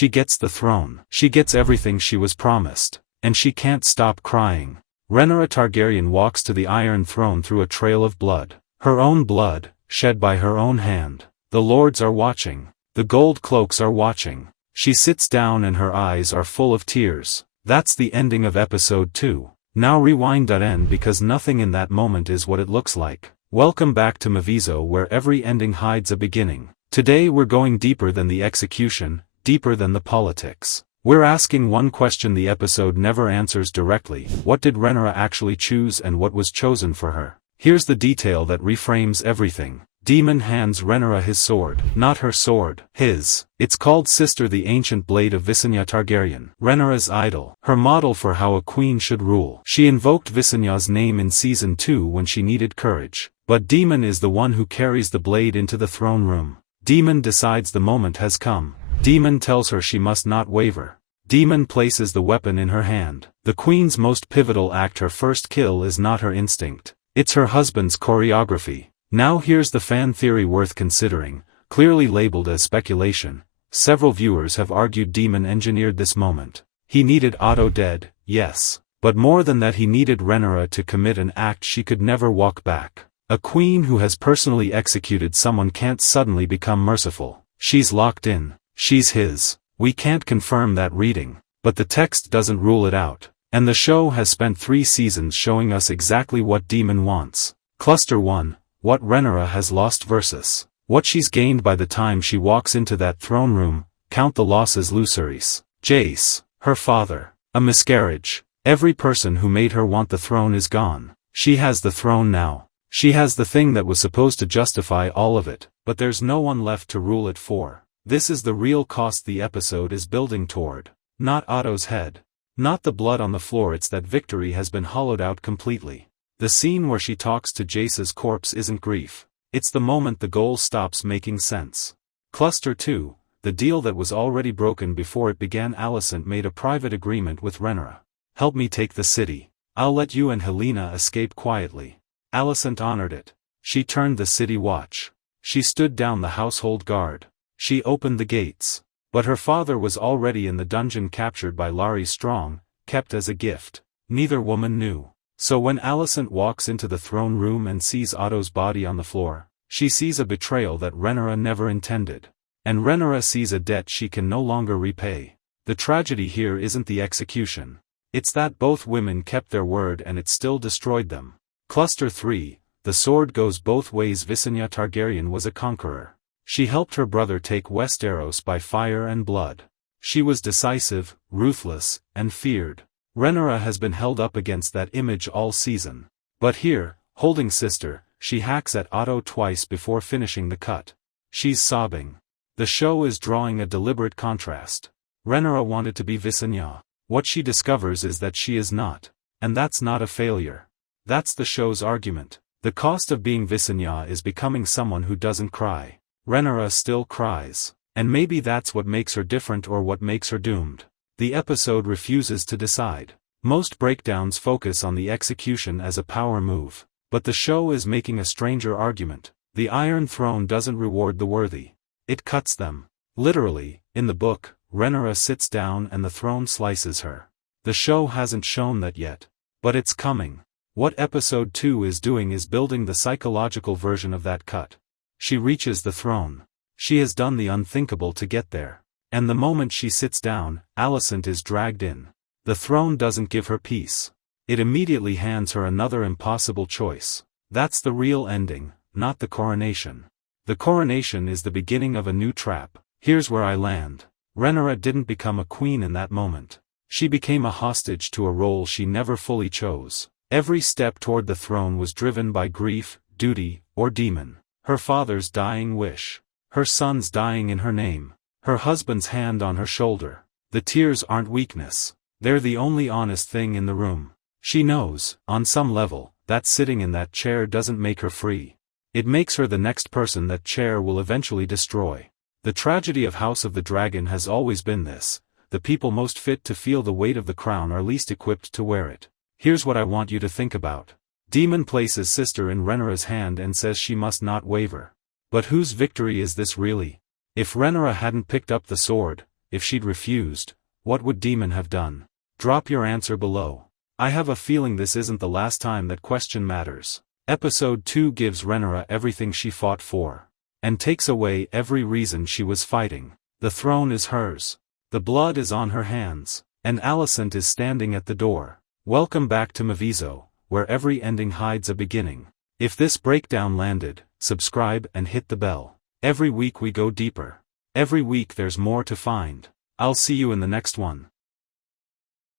She gets the throne. She gets everything she was promised. And she can't stop crying. Rhaenyra Targaryen walks to the Iron Throne through a trail of blood. Her own blood, shed by her own hand. The lords are watching. The gold cloaks are watching. She sits down and her eyes are full of tears. That's the ending of episode 2. Now rewind.n because nothing in that moment is what it looks like. Welcome back to Movizo, where every ending hides a beginning. Today we're going deeper than the execution, deeper than the politics. We're asking one question the episode never answers directly: what did Rhaenyra actually choose and what was chosen for her? Here's the detail that reframes everything. Daemon hands Rhaenyra his sword. Not her sword, his. It's called Sister, the ancient blade of Visenya Targaryen. Rhaenyra's idol. Her model for how a queen should rule. She invoked Visenya's name in season 2 when she needed courage. But Daemon is the one who carries the blade into the throne room. Daemon decides the moment has come. Daemon tells her she must not waver. Daemon places the weapon in her hand. The queen's most pivotal act, her first kill, is not her instinct. It's her husband's choreography. Now here's the fan theory worth considering, clearly labeled as speculation. Several viewers have argued Daemon engineered this moment. He needed Otto dead, yes. But more than that, he needed Rhaenyra to commit an act she could never walk back. A queen who has personally executed someone can't suddenly become merciful. She's locked in. She's his. We can't confirm that reading, but the text doesn't rule it out. And the show has spent 3 seasons showing us exactly what Daemon wants. Cluster 1, what Rhaenyra has lost versus what she's gained by the time she walks into that throne room. Count the losses: Lucerys, Jace, her father, a miscarriage. Every person who made her want the throne is gone. She has the throne now. She has the thing that was supposed to justify all of it, but there's no one left to rule it for. This is the real cost the episode is building toward. Not Otto's head. Not the blood on the floor, it's that victory has been hollowed out completely. The scene where she talks to Jace's corpse isn't grief. It's the moment the goal stops making sense. Cluster 2, the deal that was already broken before it began. Alicent made a private agreement with Rhaenyra. Help me take the city. I'll let you and Helena escape quietly. Alicent honored it. She turned the city watch. She stood down the household guard. She opened the gates. But her father was already in the dungeon, captured by Larry Strong, kept as a gift. Neither woman knew. So when Alicent walks into the throne room and sees Otto's body on the floor, she sees a betrayal that Rhaenyra never intended. And Rhaenyra sees a debt she can no longer repay. The tragedy here isn't the execution. It's that both women kept their word and it still destroyed them. Cluster 3, the sword goes both ways. Visenya Targaryen was a conqueror. She helped her brother take Westeros by fire and blood. She was decisive, ruthless, and feared. Rhaenyra has been held up against that image all season. But here, holding sister, she hacks at Otto twice before finishing the cut. She's sobbing. The show is drawing a deliberate contrast. Rhaenyra wanted to be Visenya. What she discovers is that she is not. And that's not a failure. That's the show's argument. The cost of being Visenya is becoming someone who doesn't cry. Rhaenyra still cries. And maybe that's what makes her different, or what makes her doomed. The episode refuses to decide. Most breakdowns focus on the execution as a power move. But the show is making a stranger argument. The Iron Throne doesn't reward the worthy. It cuts them. Literally, in the book, Rhaenyra sits down and the throne slices her. The show hasn't shown that yet. But it's coming. What episode 2 is doing is building the psychological version of that cut. She reaches the throne. She has done the unthinkable to get there. And the moment she sits down, Alicent is dragged in. The throne doesn't give her peace. It immediately hands her another impossible choice. That's the real ending, not the coronation. The coronation is the beginning of a new trap. Here's where I land. Rhaenyra didn't become a queen in that moment. She became a hostage to a role she never fully chose. Every step toward the throne was driven by grief, duty, or Daemon. Her father's dying wish. Her son's dying in her name. Her husband's hand on her shoulder. The tears aren't weakness. They're the only honest thing in the room. She knows, on some level, that sitting in that chair doesn't make her free. It makes her the next person that chair will eventually destroy. The tragedy of House of the Dragon has always been this: the people most fit to feel the weight of the crown are least equipped to wear it. Here's what I want you to think about. Daemon places sister in Rhaenyra's hand and says she must not waver. But whose victory is this really? If Rhaenyra hadn't picked up the sword, if she'd refused, what would Daemon have done? Drop your answer below. I have a feeling this isn't the last time that question matters. Episode 2 gives Rhaenyra everything she fought for. And takes away every reason she was fighting. The throne is hers. The blood is on her hands. And Alicent is standing at the door. Welcome back to Movizo, where every ending hides a beginning. If this breakdown landed, subscribe and hit the bell. Every week we go deeper. Every week there's more to find. I'll see you in the next one.